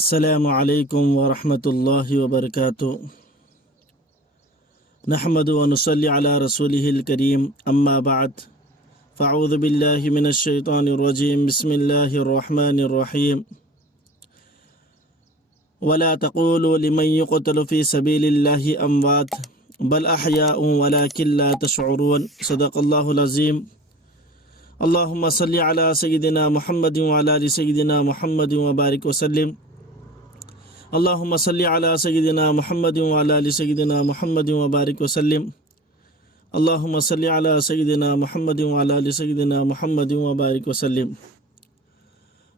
السلام علیکم ورحمۃ اللہ وبرکاتہ۔ نحمد و نصلی علی رسولہ الکریم، اما بعد فاعوذ باللہ من الشیطان الرجیم، بسم اللہ الرحمن الرحیم۔ ولا تقولوا لمن يقتل في سبيل الله اموات بل احیاء ولكن لا تشعرون، صدق اللہ العظیم۔ اللہم صلی علی سیدنا محمد وعلی آل سیدنا محمد وبارک وسلم۔ اللہم صلی علی سیدنا محمد وعلی آل سیدنا محمد وبارک وسلم۔ اللہم صلی علی سیدنا محمد وعلی آل سیدنا محمد وبارک وسلم۔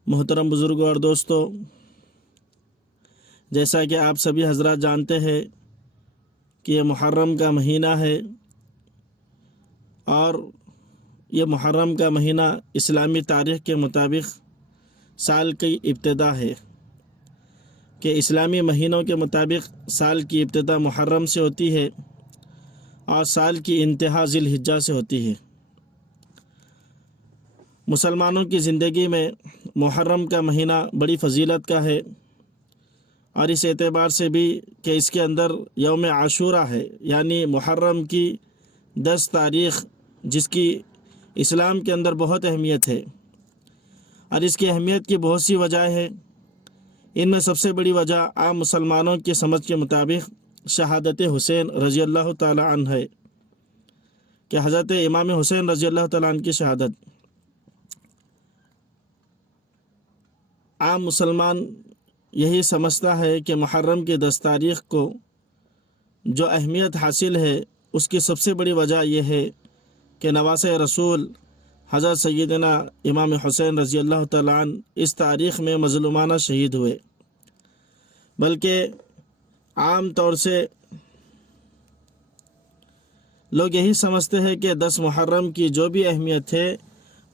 محترم بزرگوں اور دوستو، جیسا کہ آپ سبھی حضرات جانتے ہیں کہ یہ محرم کا مہینہ ہے، اور یہ محرم کا مہینہ اسلامی تاریخ کے مطابق سال کی ابتدا ہے، کہ اسلامی مہینوں کے مطابق سال کی ابتدا محرم سے ہوتی ہے اور سال کی انتہا ذی الحجہ سے ہوتی ہے۔ مسلمانوں کی زندگی میں محرم کا مہینہ بڑی فضیلت کا ہے، اور اس اعتبار سے بھی کہ اس کے اندر یوم عاشورہ ہے، یعنی محرم کی 10 تاریخ، جس کی اسلام کے اندر بہت اہمیت ہے، اور اس کی اہمیت کی بہت سی وجہ ہے۔ ان میں سب سے بڑی وجہ عام مسلمانوں کی سمجھ کے مطابق شہادت حسین رضی اللہ تعالی عنہ ہے، کہ حضرت امام حسین رضی اللہ تعالی عنہ کی شہادت۔ عام مسلمان یہی سمجھتا ہے کہ محرم کی 10 تاریخ کو جو اہمیت حاصل ہے، اس کی سب سے بڑی وجہ یہ ہے کہ نواسۂ رسول حضرت سیدنا امام حسین رضی اللہ تعالیٰ عنہ اس تاریخ میں مظلومانہ شہید ہوئے۔ بلکہ عام طور سے لوگ یہی سمجھتے ہیں کہ 10 محرم کی جو بھی اہمیت ہے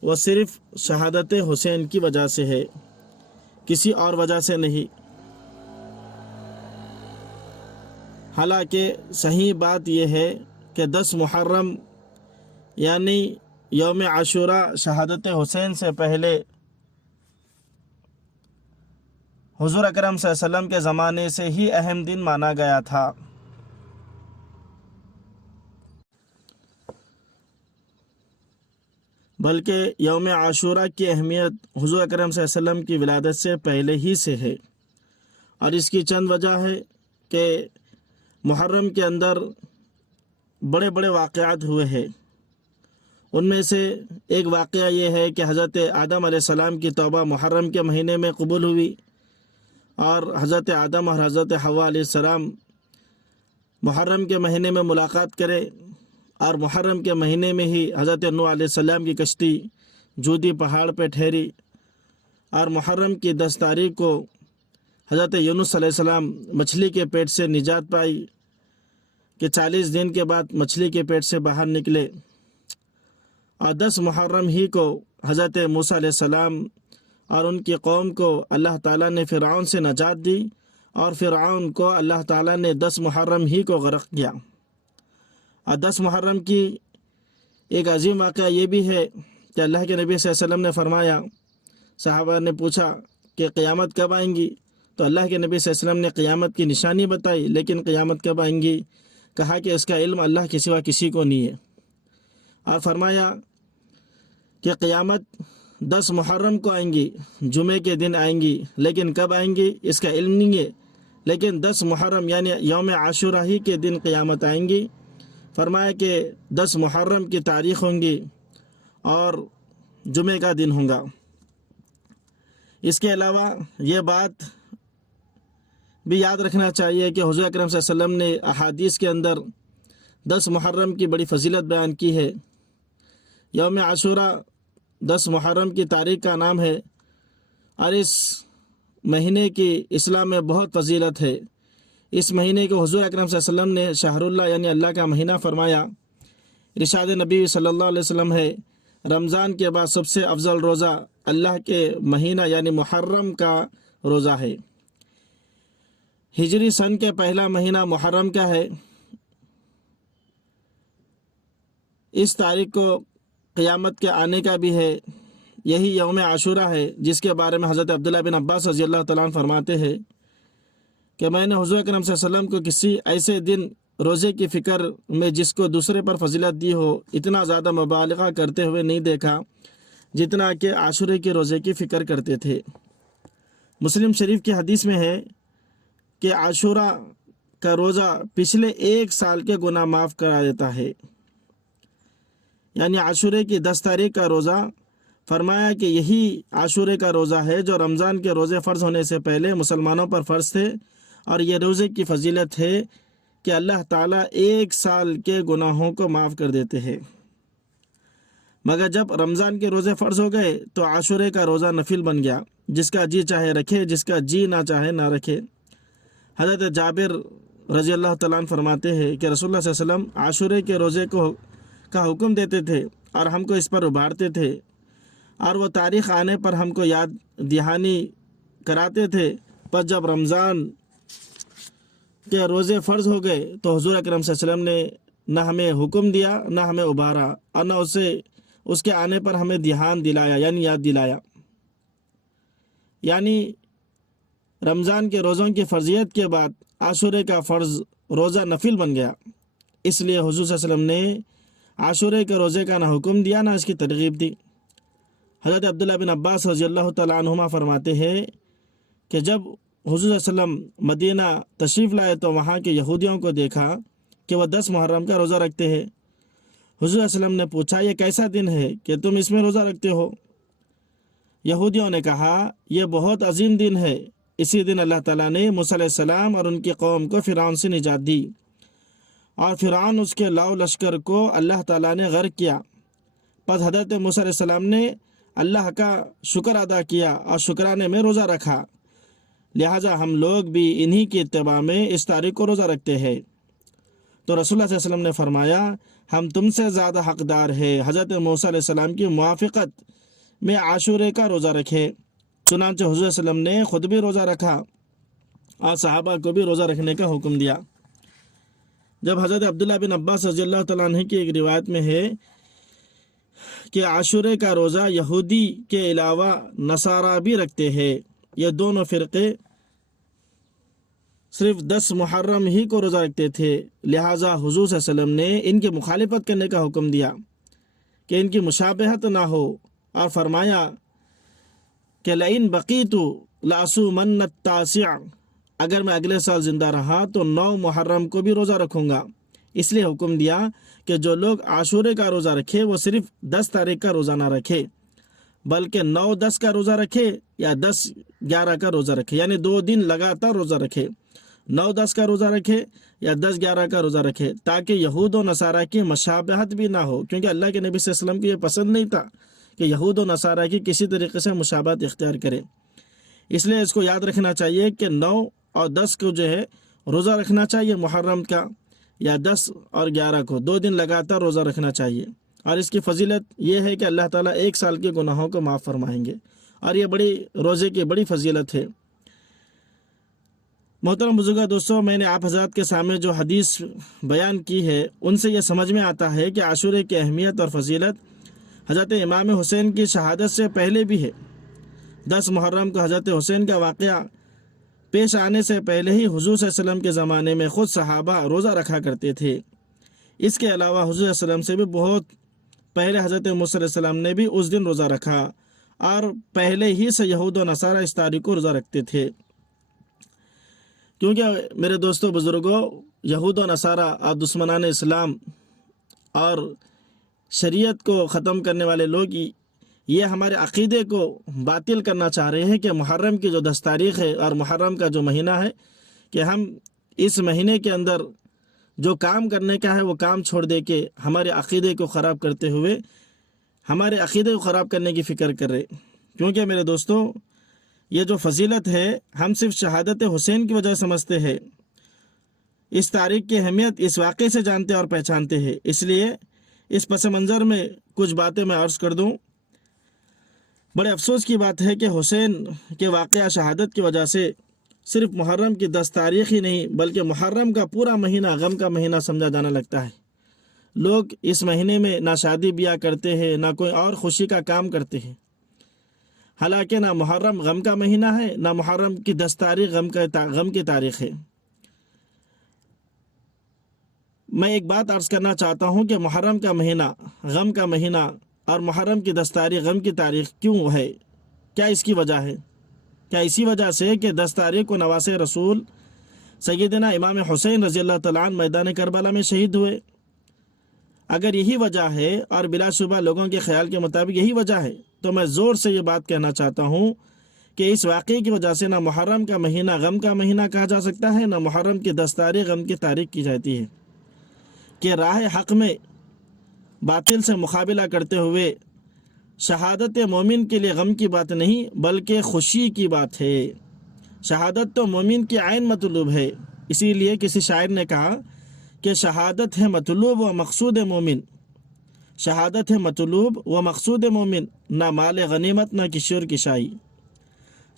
وہ صرف شہادت حسین کی وجہ سے ہے، کسی اور وجہ سے نہیں۔ حالانکہ صحیح بات یہ ہے کہ 10 محرم یعنی یوم عاشورہ شہادت حسین سے پہلے حضور اکرم صلی اللہ علیہ وسلم کے زمانے سے ہی اہم دن مانا گیا تھا۔ بلکہ یوم عاشورہ کی اہمیت حضور اکرم صلی اللہ علیہ وسلم کی ولادت سے پہلے ہی سے ہے، اور اس کی چند وجہ ہے کہ محرم کے اندر بڑے بڑے واقعات ہوئے ہیں۔ ان میں سے ایک واقعہ یہ ہے کہ حضرت آدم علیہ السلام کی توبہ محرم کے مہینے میں قبول ہوئی، اور حضرت آدم اور حضرت حوا علیہ السلام محرم کے مہینے میں ملاقات کرے، اور محرم کے مہینے میں ہی حضرت نوح علیہ السلام کی کشتی جودی پہاڑ پہ ٹھہری، اور محرم کی 10 تاریخ کو حضرت یونس علیہ السلام مچھلی کے پیٹ سے نجات پائی، کہ 40 دن کے بعد مچھلی کے پیٹ سے باہر نکلے۔ اور 10 محرم ہی کو حضرت موسیٰ علیہ السلام اور ان کی قوم کو اللہ تعالیٰ نے فرعون سے نجات دی، اور فرعون کو اللہ تعالیٰ نے 10 محرم ہی کو غرق کیا۔ اور 10 محرم کی ایک عظیم واقعہ یہ بھی ہے کہ اللہ کے نبی صلی اللہ علیہ وسلم نے فرمایا، صحابہ نے پوچھا کہ قیامت کب آئیں گی؟ تو اللہ کے نبی صلی اللہ علیہ وسلم نے قیامت کی نشانی بتائی، لیکن قیامت کب آئیں گی کہا کہ اس کا علم اللہ کے سوا کسی کو نہیں ہے۔ اور فرمایا کہ قیامت 10 محرم کو آئیں گی، جمعے کے دن آئیں گی، لیکن کب آئیں گی اس کا علم نہیں ہے، لیکن 10 محرم یعنی یوم عاشورہ ہی کے دن قیامت آئیں گی۔ فرمایا کہ 10 محرم کی تاریخ ہوں گی اور جمعے کا دن ہوگا۔ اس کے علاوہ یہ بات بھی یاد رکھنا چاہیے کہ حضور اکرم صلی اللہ علیہ وسلم نے احادیث کے اندر 10 محرم کی بڑی فضیلت بیان کی ہے۔ یوم عاشورہ 10 محرم کی تاریخ کا نام ہے، اور اس مہینے کی اسلام میں بہت فضیلت ہے۔ اس مہینے کو حضور اکرم صلی اللہ علیہ وسلم نے شہر اللہ یعنی اللہ کا مہینہ فرمایا۔ ارشاد نبی صلی اللہ علیہ وسلم ہے، رمضان کے بعد سب سے افضل روزہ اللہ کے مہینہ یعنی محرم کا روزہ ہے۔ ہجری سن کے پہلا مہینہ محرم کا ہے۔ اس تاریخ کو قیامت کے آنے کا بھی ہے، یہی یوم عاشورہ ہے جس کے بارے میں حضرت عبداللہ بن عباس رضی اللہ تعالیٰ عنہ فرماتے ہیں کہ میں نے حضور اکرم صلی اللہ علیہ وسلم کو کسی ایسے دن روزے کی فکر میں جس کو دوسرے پر فضیلت دی ہو اتنا زیادہ مبالغہ کرتے ہوئے نہیں دیکھا جتنا کہ عاشورے کے روزے کی فکر کرتے تھے۔ مسلم شریف کی حدیث میں ہے کہ عاشورہ کا روزہ پچھلے 1 سال کے گناہ معاف کرا دیتا ہے۔ یعنی عاشورے کی 10 تاریخ کا روزہ، فرمایا کہ یہی عاشورے کا روزہ ہے جو رمضان کے روزے فرض ہونے سے پہلے مسلمانوں پر فرض تھے، اور یہ روزے کی فضیلت ہے کہ اللہ تعالیٰ 1 سال کے گناہوں کو معاف کر دیتے ہیں۔ مگر جب رمضان کے روزے فرض ہو گئے تو عاشورے کا روزہ نفل بن گیا، جس کا جی چاہے رکھے، جس کا جی نہ چاہے نہ رکھے۔ حضرت جابر رضی اللہ تعالیٰ عنہ فرماتے ہیں کہ رسول اللہ صلی اللہ علیہ وسلم عاشورے کے روزے کا حکم دیتے تھے اور ہم کو اس پر ابھارتے تھے، اور وہ تاریخ آنے پر ہم کو یاد دہانی کراتے تھے۔ پر جب رمضان کے روزے فرض ہو گئے تو حضور اکرم صلی اللہ علیہ وسلم نے نہ ہمیں حکم دیا، نہ ہمیں ابھارا، اور نہ اس کے آنے پر ہمیں دھیان دلایا، یعنی یاد دلایا۔ یعنی رمضان کے روزوں کی فرضیت کے بعد عاشورے کا فرض روزہ نفل بن گیا، اس لیے حضور صلی اللہ علیہ وسلم نے عاشورے کے روزے کا نہ حکم دیا نہ اس کی ترغیب دی۔ حضرت عبداللہ بن عباس رضی اللہ تعالیٰ عنہما فرماتے ہیں کہ جب حضور صلی اللہ علیہ وسلم مدینہ تشریف لائے تو وہاں کے یہودیوں کو دیکھا کہ وہ 10 محرم کا روزہ رکھتے ہیں۔ حضور صلی اللہ علیہ وسلم نے پوچھا یہ کیسا دن ہے کہ تم اس میں روزہ رکھتے ہو؟ یہودیوں نے کہا یہ بہت عظیم دن ہے، اسی دن اللہ تعالیٰ نے موسیٰ علیہ السلام اور ان کی قوم کو فرعون سے نجات دی، اور فرعون اس کے لاؤ لشکر کو اللہ تعالیٰ نے غرق کیا۔ پس حضرت موسیٰ علیہ السلام نے اللہ کا شکر ادا کیا اور شکرانے میں روزہ رکھا، لہٰذا ہم لوگ بھی انہی کی اتباع میں اس تاریخ کو روزہ رکھتے ہیں۔ تو رسول اللہ صلی اللہ علیہ وسلم نے فرمایا ہم تم سے زیادہ حقدار ہے حضرت موسیٰ علیہ السلام کی موافقت میں عاشورے کا روزہ رکھے۔ چنانچہ حضور صلی اللہ علیہ وسلم نے خود بھی روزہ رکھا اور صحابہ کو بھی روزہ رکھنے کا حکم دیا۔ جب حضرت عبداللہ بن عباس رضی اللہ تعالیٰ عنہ کی ایک روایت میں ہے کہ عاشورے کا روزہ یہودی کے علاوہ نصارہ بھی رکھتے ہیں، یہ دونوں فرقے صرف 10 محرم ہی کو روزہ رکھتے تھے، لہٰذا حضور صلی اللہ علیہ وسلم نے ان کی مخالفت کرنے کا حکم دیا کہ ان کی مشابہت نہ ہو، اور فرمایا کہ لئن بقیت لأصومن التاسع، اگر میں اگلے سال زندہ رہا تو 9 محرم کو بھی روزہ رکھوں گا۔ اس لیے حکم دیا کہ جو لوگ عاشورے کا روزہ رکھے وہ صرف 10 تاریخ کا روزہ نہ رکھے، بلکہ 9-10 کا روزہ رکھے یا 10-11 کا روزہ رکھے، یعنی 2 دن لگاتار روزہ رکھے، 9-10 کا روزہ رکھے یا 10-11 کا روزہ رکھے، تاکہ یہود و نصارہ کی مشابہت بھی نہ ہو، کیونکہ اللہ کے نبی صلی اللہ علیہ وسلم کو یہ پسند نہیں تھا کہ یہود و نصارہ کی کسی طریقے سے مشابہت اختیار کرے۔ اس لیے اس کو یاد رکھنا چاہیے کہ 9 اور 10 کو جو ہے روزہ رکھنا چاہیے محرم کا، یا 10 اور 11 کو 2 دن لگاتار روزہ رکھنا چاہیے، اور اس کی فضیلت یہ ہے کہ اللہ تعالیٰ 1 سال کے گناہوں کو معاف فرمائیں گے، اور یہ روزے کی بڑی فضیلت ہے۔ محترم بزرگوں دوستوں، میں نے آپ حضرات کے سامنے جو حدیث بیان کی ہے ان سے یہ سمجھ میں آتا ہے کہ عاشورے کی اہمیت اور فضیلت حضرت امام حسین کی شہادت سے پہلے بھی ہے۔ 10 محرم کو حضرت حسین کا واقعہ پیش آنے سے پہلے ہی حضور صلی اللہ علیہ وسلم کے زمانے میں خود صحابہ روزہ رکھا کرتے تھے۔ اس کے علاوہ حضور صلی اللہ علیہ وسلم سے بھی بہت پہلے حضرت موسیٰ علیہ السلام نے بھی اس دن روزہ رکھا، اور پہلے ہی سے یہود و نصارہ اس تاریخ کو روزہ رکھتے تھے۔ کیونکہ میرے دوستوں بزرگوں، یہود و نصارہ اور دشمنان اسلام اور شریعت کو ختم کرنے والے لوگ یہ ہمارے عقیدے کو باطل کرنا چاہ رہے ہیں کہ محرم کی جو 10 تاریخ ہے اور محرم کا جو مہینہ ہے کہ ہم اس مہینے کے اندر جو کام کرنے کا ہے وہ کام چھوڑ دے کے ہمارے عقیدے کو خراب کرتے ہوئے ہمارے عقیدے کو خراب کرنے کی فکر کر رہے۔ کیونکہ میرے دوستوں، یہ جو فضیلت ہے ہم صرف شہادت حسین کی وجہ سمجھتے ہیں، اس تاریخ کی اہمیت اس واقعے سے جانتے اور پہچانتے ہیں۔ اس لیے اس پس منظر میں کچھ باتیں میں عرض کر دوں۔ بڑے افسوس کی بات ہے کہ حسین کے واقعہ شہادت کی وجہ سے صرف محرم کی 10 تاریخ ہی نہیں بلکہ محرم کا پورا مہینہ غم کا مہینہ سمجھا جانے لگتا ہے۔ لوگ اس مہینے میں نہ شادی بیاہ کرتے ہیں، نہ کوئی اور خوشی کا کام کرتے ہیں، حالانکہ نہ محرم غم کا مہینہ ہے، نہ محرم کی 10 تاریخ غم کی تاریخ ہے۔ میں ایک بات عرض کرنا چاہتا ہوں کہ محرم کا مہینہ غم کا مہینہ اور محرم کی 10 تاریخ غم کی تاریخ کیوں ہے؟ کیا اس کی وجہ ہے؟ کیا اسی وجہ سے کہ 10 تاریخ کو نواسے رسول سیدنا امام حسین رضی اللہ تعالیٰ عنہ میدان کربلا میں شہید ہوئے؟ اگر یہی وجہ ہے، اور بلا شبہ لوگوں کے خیال کے مطابق یہی وجہ ہے، تو میں زور سے یہ بات کہنا چاہتا ہوں کہ اس واقعے کی وجہ سے نہ محرم کا مہینہ غم کا مہینہ کہا جا سکتا ہے، نہ محرم کی 10 تاریخ غم کی تاریخ کی جاتی ہے، کہ راہ حق میں باطل سے مقابلہ کرتے ہوئے شہادت مومن کے لیے غم کی بات نہیں بلکہ خوشی کی بات ہے۔ شہادت تو مومن کی عین مطلوب ہے، اسی لیے کسی شاعر نے کہا کہ شہادت ہے مطلوب و مقصود مومن، شہادت ہے مطلوب و مقصود مومن، نہ مال غنیمت نہ کسی اور کی شاہی۔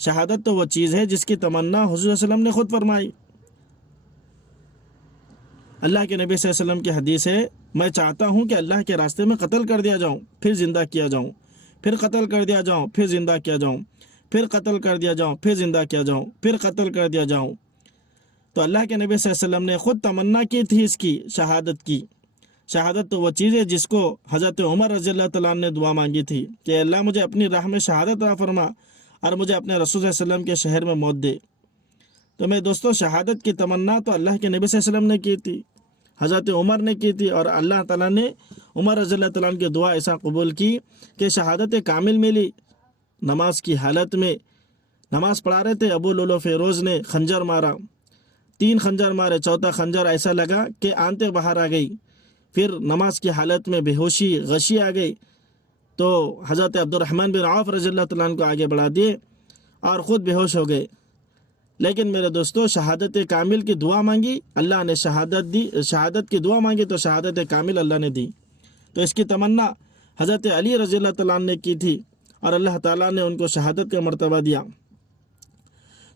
شہادت تو وہ چیز ہے جس کی تمنا حضور صلی اللہ علیہ وسلم نے خود فرمائی۔ اللہ کے نبی صلی اللہ علیہ وسلم کی حدیث ہے، میں چاہتا ہوں کہ اللہ کے راستے میں قتل کر دیا جاؤں، پھر زندہ کیا جاؤں، پھر قتل کر دیا جاؤں، پھر زندہ کیا جاؤں، پھر قتل کر دیا جاؤں، پھر زندہ کیا جاؤں، پھر قتل کر دیا جاؤں۔ تو اللہ کے نبی صلی اللہ علیہ وسلم نے خود تمنا کی تھی اس کی، شہادت کی۔ شہادت تو وہ چیز ہے جس کو حضرت عمر رضی اللہ تعالیٰ عنہ نے دعا مانگی تھی کہ اللہ مجھے اپنی راہ میں شہادت عطا فرما اور مجھے اپنے رسول صلی اللہ علیہ وسلم کے شہر میں موت دے۔ تو میں دوستو، شہادت کی تمنا تو اللہ کے نبی صلی اللہ علیہ وسلم نے کی تھی، حضرت عمر نے کی تھی، اور اللہ تعالیٰ نے عمر رضی اللہ تعالیٰ عنہ کی دعا ایسا قبول کی کہ شہادت کامل ملی۔ نماز کی حالت میں نماز پڑھا رہے تھے، ابو لولو فیروز نے خنجر مارا، 3 خنجر مارے، چوتھا خنجر ایسا لگا کہ آنتیں باہر آ گئی۔ پھر نماز کی حالت میں بے ہوشی غشی آ گئی، تو حضرت عبد الرحمن بن عوف رضی اللہ تعالیٰ عنہ کو آگے بڑھا دیے اور خود بے ہوش ہو گئے۔ لیکن میرے دوستو، شہادت کامل کی دعا مانگی، اللہ نے شہادت دی، شہادت کی دعا مانگی تو شہادت کامل اللہ نے دی۔ تو اس کی تمنا حضرت علی رضی اللہ تعالیٰ عنہ نے کی تھی اور اللہ تعالیٰ نے ان کو شہادت کا مرتبہ دیا۔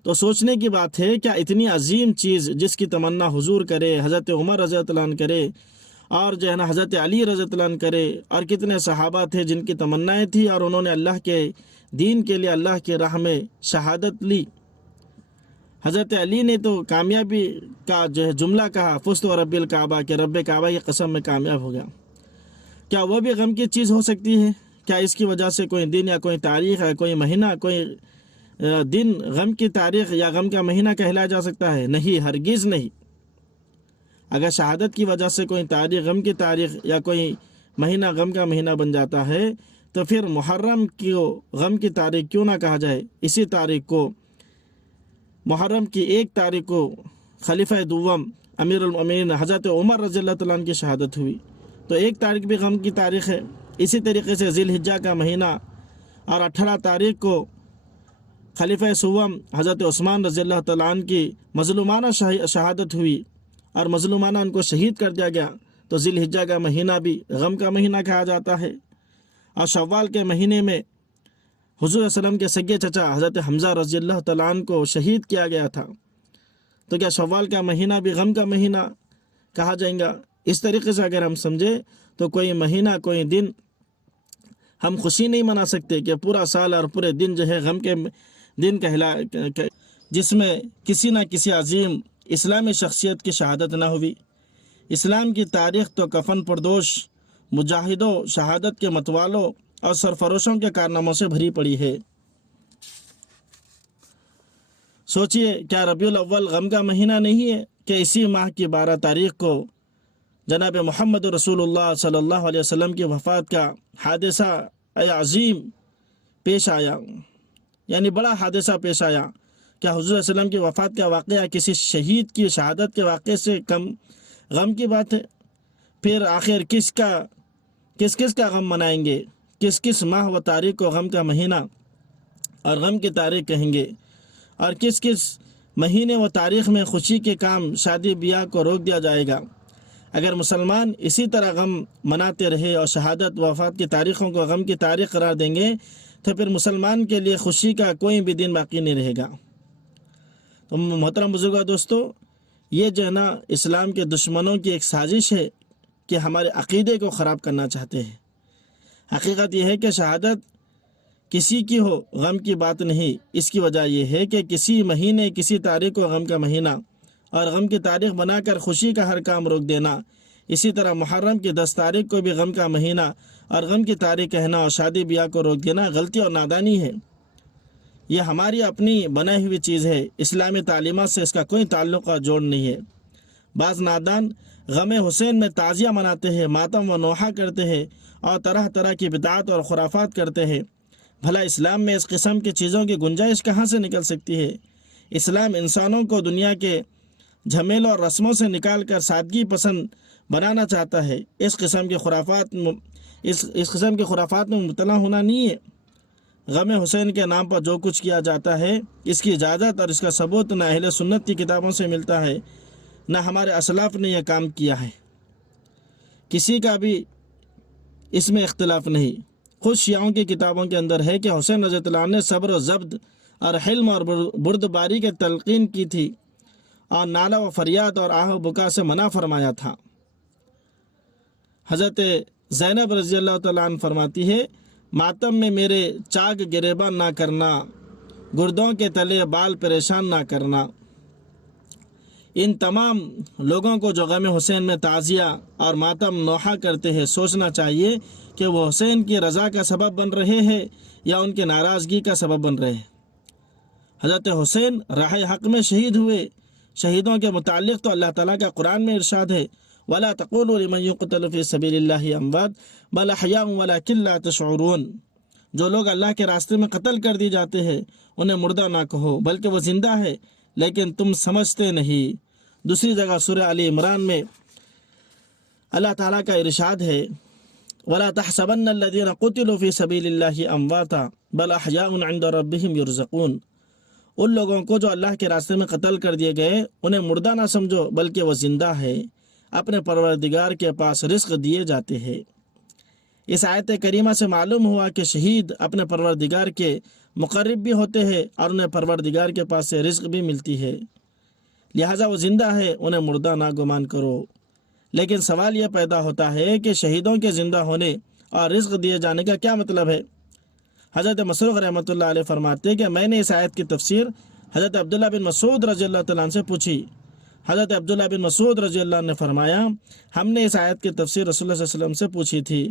تو سوچنے کی بات ہے، کیا اتنی عظیم چیز جس کی تمنا حضور کرے، حضرت عمر رضی اللہ تعالیٰ عنہ کرے، اور جو ہے نا حضرت علی رضی اللہ عنہ کرے، اور کتنے صحابہ تھے جن کی تمنائیں تھی اور انہوں نے اللہ کے دین کے لیے اللہ کی راہ میں شہادت لی۔ حضرت علی نے تو کامیابی کا جو ہے جملہ کہا، فزت رب الکعبہ، کہ رب کعبہ کی قسم میں کامیاب ہو گیا۔ کیا وہ بھی غم کی چیز ہو سکتی ہے؟ کیا اس کی وجہ سے کوئی دن یا کوئی تاریخ یا کوئی مہینہ، کوئی دن غم کی تاریخ یا غم کا مہینہ کہلایا جا سکتا ہے؟ نہیں، ہرگز نہیں۔ اگر شہادت کی وجہ سے کوئی تاریخ غم کی تاریخ یا کوئی مہینہ غم کا مہینہ بن جاتا ہے تو پھر محرم کو غم کی تاریخ کیوں نہ کہا جائے؟ اسی تاریخ کو، محرم کی 1 تاریخ کو خلیفہ دوم امیر المؤمنین حضرت عمر رضی اللہ تعالیٰ عنہ کی شہادت ہوئی، تو 1 تاریخ بھی غم کی تاریخ ہے۔ اسی طریقے سے ذی الحجہ کا مہینہ اور 18 تاریخ کو خلیفہ سوم حضرت عثمان رضی اللہ تعالیٰ عنہ کی مظلومانہ شہادت ہوئی اور مظلومانہ ان کو شہید کر دیا گیا، تو ذی الحجہ کا مہینہ بھی غم کا مہینہ کہا جاتا ہے۔ اور شوال کے مہینے میں حضور صلی اللہ علیہ وسلم کے سگے چچا حضرت حمزہ رضی اللہ تعالیٰ عنہ کو شہید کیا گیا تھا، تو کیا شوال کا مہینہ بھی غم کا مہینہ کہا جائے گا؟ اس طریقے سے اگر ہم سمجھے تو کوئی مہینہ، کوئی دن ہم خوشی نہیں منا سکتے کہ پورا سال اور پورے دن جو ہے غم کے دن جس میں کسی نہ کسی عظیم اسلامی شخصیت کی شہادت نہ ہوئی۔ اسلام کی تاریخ تو کفن پردوش مجاہدوں، شہادت کے متوالوں اور سرفروشوں کے کارناموں سے بھری پڑی ہے۔ سوچئے، کیا ربیع الاول غم کا مہینہ نہیں ہے کہ اسی ماہ کی 12 تاریخ کو جناب محمد رسول اللہ صلی اللہ علیہ وسلم کی وفات کا حادثہ عظیم پیش آیا، یعنی بڑا حادثہ پیش آیا؟ کیا حضور صلی اللہ علیہ وسلم کی وفات کا واقعہ کسی شہید کی شہادت کے واقعے سے کم غم کی بات ہے؟ پھر آخر کس کا غم منائیں گے؟ کس ماہ و تاریخ کو غم کا مہینہ اور غم کی تاریخ کہیں گے؟ اور کس مہینے و تاریخ میں خوشی کے کام، شادی بیاہ کو روک دیا جائے گا؟ اگر مسلمان اسی طرح غم مناتے رہے اور شہادت و وفات کی تاریخوں کو غم کی تاریخ قرار دیں گے تو پھر مسلمان کے لیے خوشی کا کوئی بھی دن باقی نہیں رہے گا۔ تو محترم بزرگوں دوستو، یہ جو ہے نا اسلام کے دشمنوں کی ایک سازش ہے کہ ہمارے عقیدے کو خراب کرنا چاہتے ہیں۔ حقیقت یہ ہے کہ شہادت کسی کی ہو غم کی بات نہیں۔ اس کی وجہ یہ ہے کہ کسی مہینے کسی تاریخ کو غم کا مہینہ اور غم کی تاریخ بنا کر خوشی کا ہر کام روک دینا، اسی طرح محرم کی 10 تاریخ کو بھی غم کا مہینہ اور غم کی تاریخ کہنا اور شادی بیاہ کو روک دینا غلطی اور نادانی ہے۔ یہ ہماری اپنی بنائی ہوئی چیز ہے، اسلامی تعلیمات سے اس کا کوئی تعلق اور جوڑ نہیں ہے۔ بعض نادان غم حسین میں تعزیہ مناتے ہیں، ماتم و نوحہ کرتے ہیں اور طرح طرح کی بدعات اور خرافات کرتے ہیں۔ بھلا اسلام میں اس قسم کی چیزوں کی گنجائش کہاں سے نکل سکتی ہے؟ اسلام انسانوں کو دنیا کے جھمیلوں اور رسموں سے نکال کر سادگی پسند بنانا چاہتا ہے۔ اس قسم کی خرافات میں مبتلا ہونا نہیں ہے۔ غم حسین کے نام پر جو کچھ کیا جاتا ہے، اس کی اجازت اور اس کا ثبوت نہ اہل سنت کی کتابوں سے ملتا ہے، نہ ہمارے اسلاف نے یہ کام کیا ہے۔ کسی کا بھی اس میں اختلاف نہیں۔ خود شیعوں کی کتابوں کے اندر ہے کہ حسین رضی اللہ عنہ نے صبر و ضبط اور حلم اور بردباری کے تلقین کی تھی اور نالہ و فریاد اور آہ و بکا سے منع فرمایا تھا۔ حضرت زینب رضی اللہ تعالیٰ عنہ فرماتی ہے، ماتم میں میرے چاک گریبان نہ کرنا، گردوں کے تلے بال پریشان نہ کرنا۔ ان تمام لوگوں کو جو غم حسین میں تعزیہ اور ماتم نوحہ کرتے ہیں، سوچنا چاہیے کہ وہ حسین کی رضا کا سبب بن رہے ہیں یا ان کے ناراضگی کا سبب بن رہے ہیں۔ حضرت حسین راہ حق میں شہید ہوئے۔ شہیدوں کے متعلق تو اللہ تعالیٰ کا قرآن میں ارشاد ہے، وَلَا تَقُولُوا لِمَن يُقْتَلُ فِي سَبِيلِ اللَّهِ أَمْوَاتٌ بَلْ أَحْيَاءٌ وَلَكِنْ لَا تَشْعُرُونَ۔ جو لوگ اللہ کے راستے میں قتل کر دی جاتے ہیں انہیں مردہ نہ کہو، بلکہ وہ زندہ ہے لیکن تم سمجھتے نہیں۔ دوسری جگہ سورہ آل عمران میں اللہ تعالیٰ کا ارشاد ہے، وَلَا تَحْسَبَنَّ الَّذِينَ قُتِلُوا فِي سَبِيلِ اللَّهِ أَمْوَاتًا بَلْ أَحْيَاءٌ عِندَ رَبِّهِمْ يُرْزَقُونَ۔ ان لوگوں کو جو اللہ کے راستے میں قتل کر دیے گئے انہیں مردہ نہ سمجھو، بلکہ وہ زندہ ہے، اپنے پروردگار کے پاس رزق دیے جاتے ہیں۔ اس آیت کریمہ سے معلوم ہوا کہ شہید اپنے پروردگار کے مقرب بھی ہوتے ہیں اور انہیں پروردگار کے پاس سے رزق بھی ملتی ہے، لہٰذا وہ زندہ ہے، انہیں مردہ نہ گمان کرو۔ لیکن سوال یہ پیدا ہوتا ہے کہ شہیدوں کے زندہ ہونے اور رزق دیے جانے کا کیا مطلب ہے؟ حضرت مسروق رحمۃ اللہ علیہ فرماتے ہیں کہ میں نے اس آیت کی تفسیر حضرت عبداللہ بن مسعود رضی اللہ تعالیٰ عنہ سے پوچھی۔ حضرت عبداللہ بن مسعود رضی اللہ عنہ نے فرمایا، ہم نے اس آیت کی تفسیر رسول اللہ صلی اللہ علیہ وسلم سے پوچھی تھی۔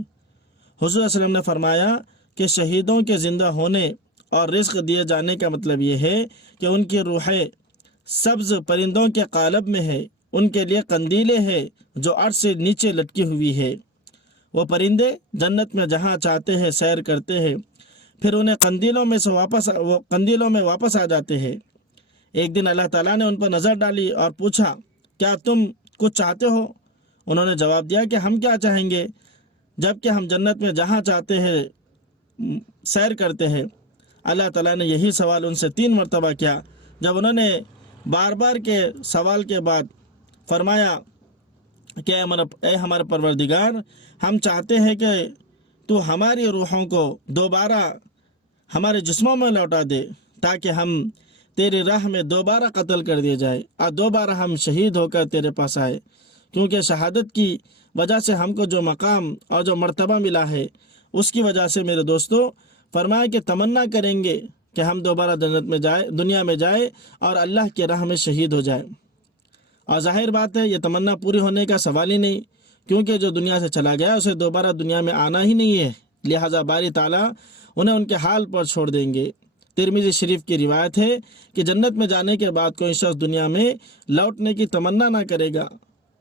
حضور صلی اللہ علیہ وسلم نے فرمایا کہ شہیدوں کے زندہ ہونے اور رزق دیے جانے کا مطلب یہ ہے کہ ان کی روحیں سبز پرندوں کے قالب میں ہے، ان کے لیے قندیلیں ہیں جو عرش سے نیچے لٹکی ہوئی ہے۔ وہ پرندے جنت میں جہاں چاہتے ہیں سیر کرتے ہیں، پھر انہیں قندیلوں میں واپس آ جاتے ہیں۔ ایک دن اللہ تعالیٰ نے ان پر نظر ڈالی اور پوچھا، کیا تم کچھ چاہتے ہو؟ انہوں نے جواب دیا کہ ہم کیا چاہیں گے جبکہ ہم جنت میں جہاں چاہتے ہیں سیر کرتے ہیں۔ اللہ تعالیٰ نے یہی سوال ان سے 3 مرتبہ کیا۔ جب انہوں نے بار بار کے سوال کے بعد فرمایا کہ اے ہمارے پروردگار، ہم چاہتے ہیں کہ تو ہماری روحوں کو دوبارہ ہمارے جسموں میں لوٹا دے تاکہ ہم تیری راہ میں دوبارہ قتل کر دیے جائے اور دوبارہ ہم شہید ہو کر تیرے پاس آئے، کیونکہ شہادت کی وجہ سے ہم کو جو مقام اور جو مرتبہ ملا ہے اس کی وجہ سے میرے دوستو فرمایا کہ تمنا کریں گے کہ ہم دوبارہ جنت میں جائے، دنیا میں جائے اور اللہ کی راہ میں شہید ہو جائے۔ اور ظاہر بات ہے یہ تمنا پوری ہونے کا سوال ہی نہیں، کیونکہ جو دنیا سے چلا گیا اسے دوبارہ دنیا میں آنا ہی نہیں ہے، لہٰذا باری تعالیٰ انہیں ان کے حال پر چھوڑ دیں گے۔ ترمذی شریف کی روایت ہے کہ جنت میں جانے کے بعد کوئی شخص دنیا میں لوٹنے کی تمنا نہ کرے گا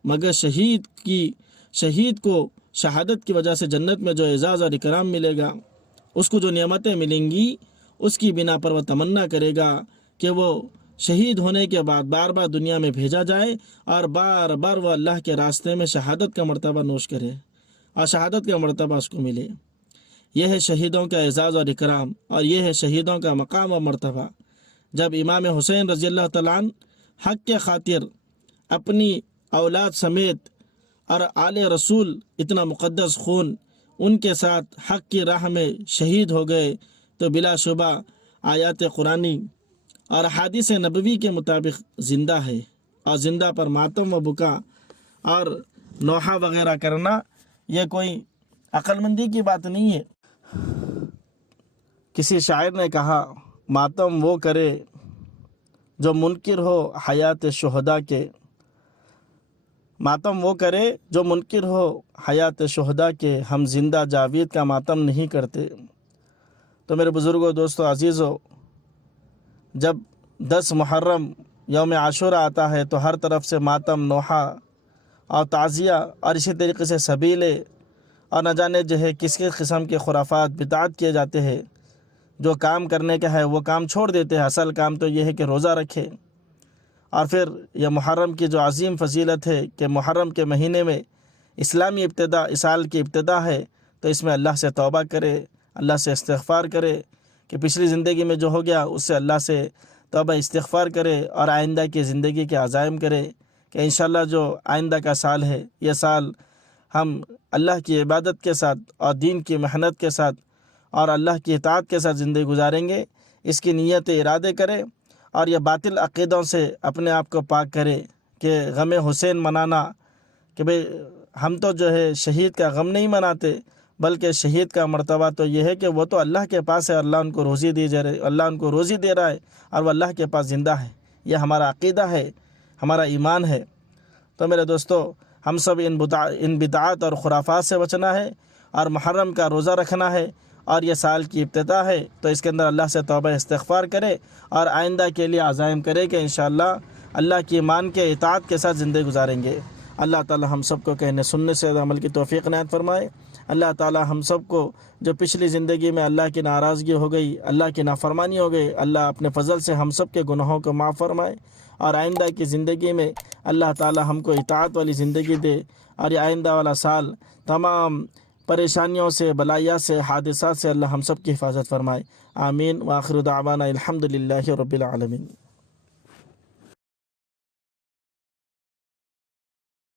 مگر شہید کو شہادت کی وجہ سے جنت میں جو اعزاز اور اکرام ملے گا، اس کو جو نعمتیں ملیں گی، اس کی بنا پر وہ تمنا کرے گا کہ وہ شہید ہونے کے بعد بار بار دنیا میں بھیجا جائے اور بار بار وہ اللہ کے راستے میں شہادت کا مرتبہ نوش کرے اور شہادت کا مرتبہ اس کو ملے۔ یہ ہے شہیدوں کا اعزاز اور اکرام، اور یہ ہے شہیدوں کا مقام و مرتبہ۔ جب امام حسین رضی اللہ تعالیٰ عنہ حق کے خاطر اپنی اولاد سمیت اور آل رسول اتنا مقدس خون ان کے ساتھ حق کی راہ میں شہید ہو گئے تو بلا شبہ آیات قرآنی اور احادیث نبوی کے مطابق زندہ ہے، اور زندہ پر ماتم و بکا اور نوحہ وغیرہ کرنا یہ کوئی عقل مندی کی بات نہیں ہے۔ کسی شاعر نے کہا ماتم وہ کرے جو منکر ہو حیات شہداء کے، ماتم وہ کرے جو منکر ہو حیات شہداء کے، ہم زندہ جاوید کا ماتم نہیں کرتے۔ تو میرے بزرگوں، دوستو، عزیزو، جب 10 محرم یوم عاشورہ آتا ہے تو ہر طرف سے ماتم، نوحہ اور تعزیہ اور اسی طریقے سے سبیلے اور نہ جانے جو ہے کس کس قسم کے خرافات بدعات کیے جاتے ہیں۔ جو کام کرنے کا ہے وہ کام چھوڑ دیتے ہیں، اصل کام تو یہ ہے کہ روزہ رکھے۔ اور پھر یہ محرم کی جو عظیم فضیلت ہے کہ محرم کے مہینے میں اسلامی ابتدا، اس سال کی ابتدا ہے، تو اس میں اللہ سے توبہ کرے، اللہ سے استغفار کرے کہ پچھلی زندگی میں جو ہو گیا اس سے اللہ سے توبہ استغفار کرے اور آئندہ کی زندگی کے عزائم کرے کہ انشاءاللہ جو آئندہ کا سال ہے یہ سال ہم اللہ کی عبادت کے ساتھ اور دین کی محنت کے ساتھ اور اللہ کی اطاعت کے ساتھ زندگی گزاریں گے۔ اس کی نیت ارادے کرے اور یہ باطل عقیدوں سے اپنے آپ کو پاک کرے کہ غم حسین منانا، کہ بھئی ہم تو جو ہے شہید کا غم نہیں مناتے، بلکہ شہید کا مرتبہ تو یہ ہے کہ وہ تو اللہ کے پاس ہے، اللہ ان کو روزی دی جا رہی، اللہ ان کو روزی دے رہا ہے اور وہ اللہ کے پاس زندہ ہے۔ یہ ہمارا عقیدہ ہے، ہمارا ایمان ہے۔ تو میرے دوستو، ہم سب ان بدعات اور خرافات سے بچنا ہے اور محرم کا روزہ رکھنا ہے، اور یہ سال کی ابتدا ہے تو اس کے اندر اللہ سے توبہ استغفار کرے اور آئندہ کے لیے عزائم کرے کہ انشاءاللہ اللہ کی ایمان کے اطاعت کے ساتھ زندگی گزاریں گے۔ اللہ تعالی ہم سب کو کہنے سننے سے عمل کی توفیق عنایت فرمائے۔ اللہ تعالی ہم سب کو جو پچھلی زندگی میں اللہ کی ناراضگی ہو گئی، اللہ کی نافرمانی ہو گئی، اللہ اپنے فضل سے ہم سب کے گناہوں کو معاف فرمائے، اور آئندہ کی زندگی میں اللہ تعالی ہم کو اطاعت والی زندگی دے، اور یہ آئندہ والا سال تمام پریشانیوں سے، بلائیات سے، حادثات سے اللہ ہم سب کی حفاظت فرمائے۔ آمین۔ وآخر دعوانا الحمدللہ رب العالمین۔